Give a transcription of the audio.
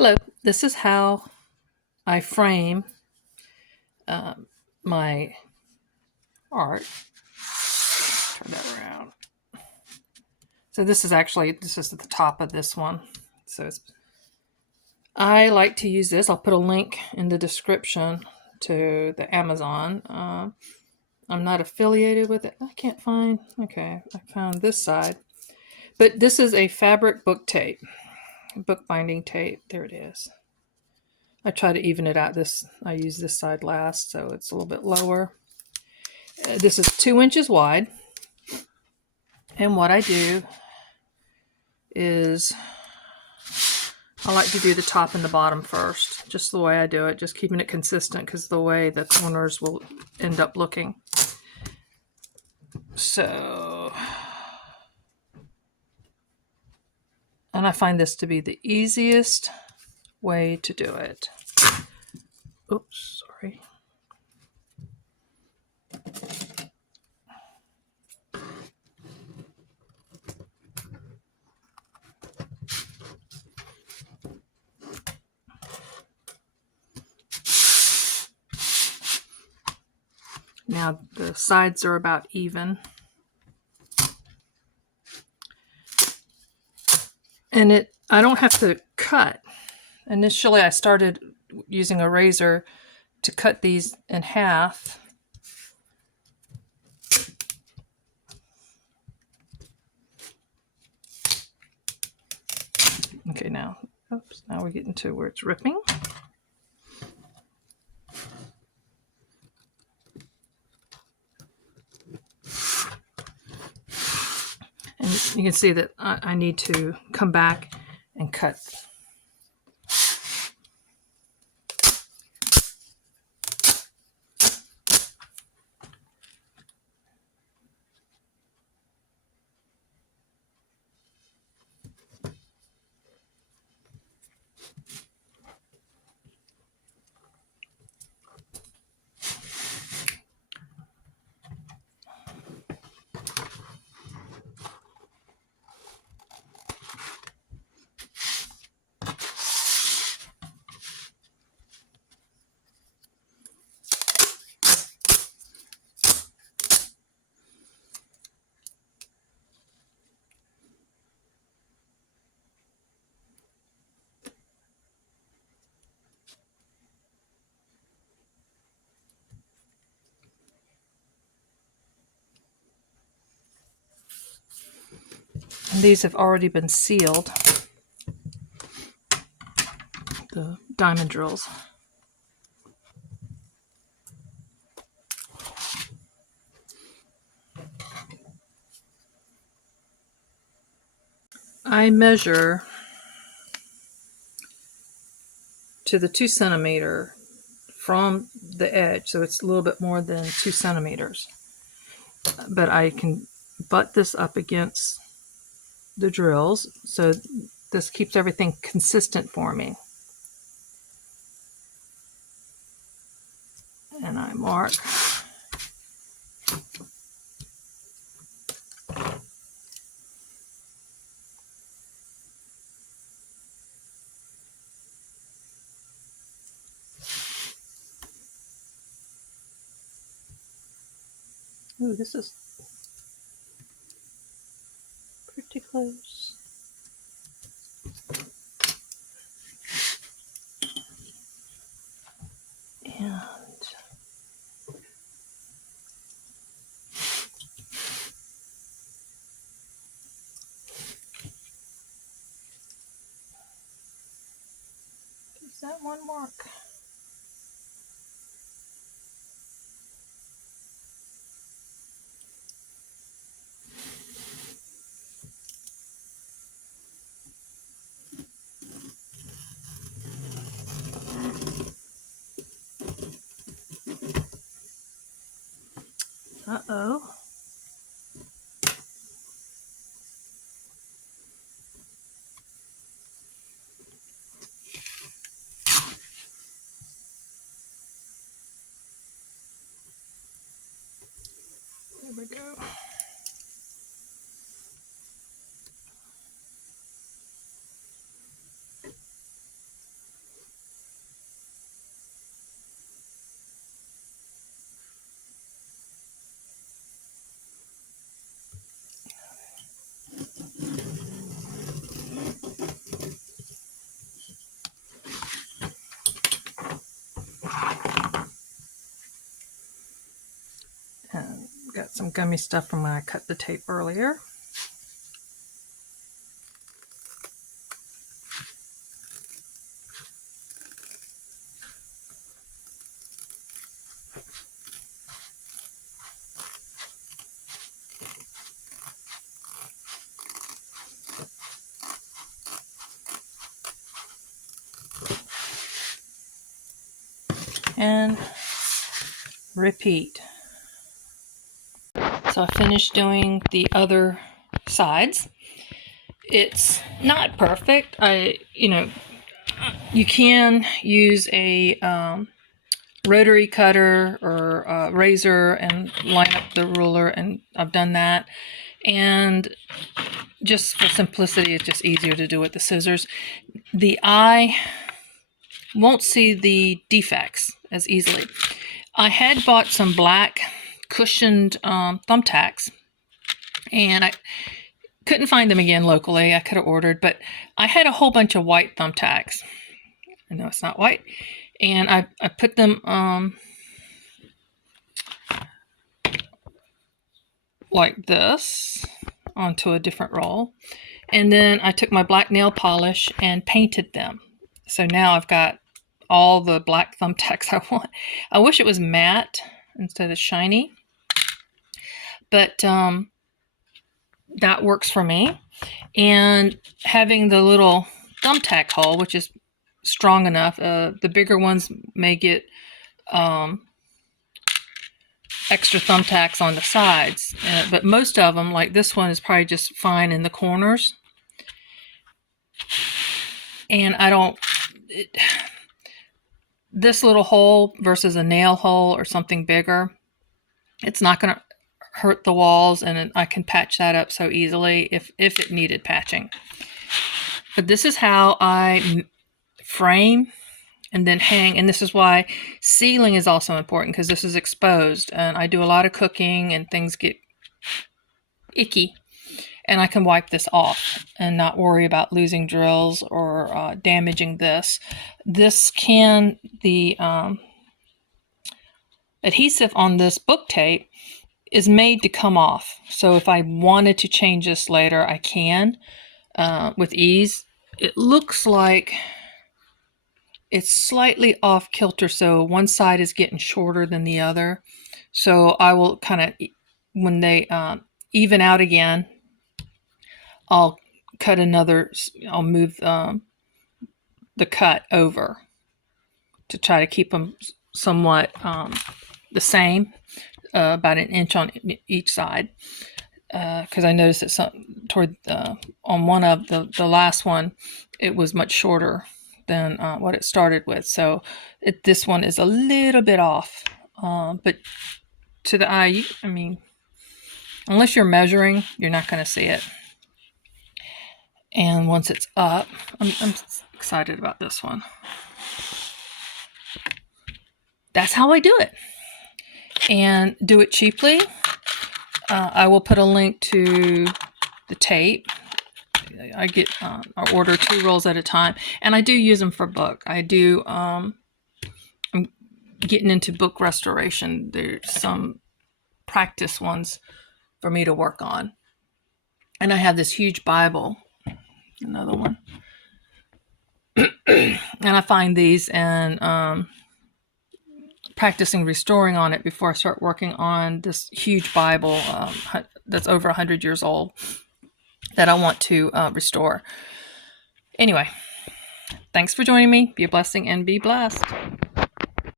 Hello, this is how I frame my art. Turn that around. So this is at the top of this one. I like to use this. I'll put a link in the description to the Amazon. I'm not affiliated with it. I can't find. Okay, I found this side. But this is a fabric book tape, bookbinding tape. There it is. I try to even it out. I use this side last, so it's a little bit lower. This is 2 inches wide. And what I do is I like to do the top and the bottom first, just the way I do it, just keeping it consistent because the way the corners will end up looking. So, and I find this to be the easiest way to do it. Oops, sorry. Now the sides are about even. And I don't have to cut. Initially I started using a razor to cut these in half. Okay, now we're getting to where it's ripping. And you can see that I need to come back and cut. And these have already been sealed, the diamond drills. I measure to the 2 centimeter from the edge, so it's a little bit more than 2 centimeters. But I can butt this up against the drills, so this keeps everything consistent for me. And I mark. Ooh, this is pretty close. And does that one work? Uh-oh. There we go. some gummy stuff from when I cut the tape earlier. And repeat. So I finished doing the other sides. It's not perfect. You can use a rotary cutter or a razor and line up the ruler, and I've done that. And just for simplicity, it's just easier to do with the scissors. The eye won't see the defects as easily. I had bought some black cushioned thumbtacks, and I couldn't find them again locally. I could have ordered, but I had a whole bunch of white thumbtacks. I know it's not white. And I put them like this onto a different roll. And then I took my black nail polish and painted them. So now I've got all the black thumbtacks I want. I wish it was matte instead of shiny. But that works for me. And having the little thumbtack hole, which is strong enough, the bigger ones may get extra thumbtacks on the sides, but most of them, like this one, is probably just fine in the corners. And this little hole versus a nail hole or something bigger, it's not going to hurt the walls, and I can patch that up so easily if it needed patching. But this is how I frame and then hang, and this is why sealing is also important, because this is exposed, and I do a lot of cooking and things get icky, and I can wipe this off and not worry about losing drills or damaging this. The adhesive on this book tape is made to come off, so if I wanted to change this later, I can with ease. It looks like it's slightly off kilter, so one side is getting shorter than the other. So I will kind of, when they even out again, I'll move the cut over to try to keep them somewhat the same, about an inch on each side. Because I noticed that on one of the last one, it was much shorter than what it started with. So this one is a little bit off. But to the eye, unless you're measuring, you're not going to see it. And once it's up, I'm excited about this one. That's how I do it. And do it cheaply. I will put a link to the tape. I order 2 rolls at a time, and I do use them for book. I'm getting into book restoration. There's some practice ones for me to work on. And I have this huge Bible, another one. And I find these and practicing restoring on it before I start working on this huge Bible that's over 100 years old that I want to restore. Anyway, thanks for joining me. Be a blessing and be blessed.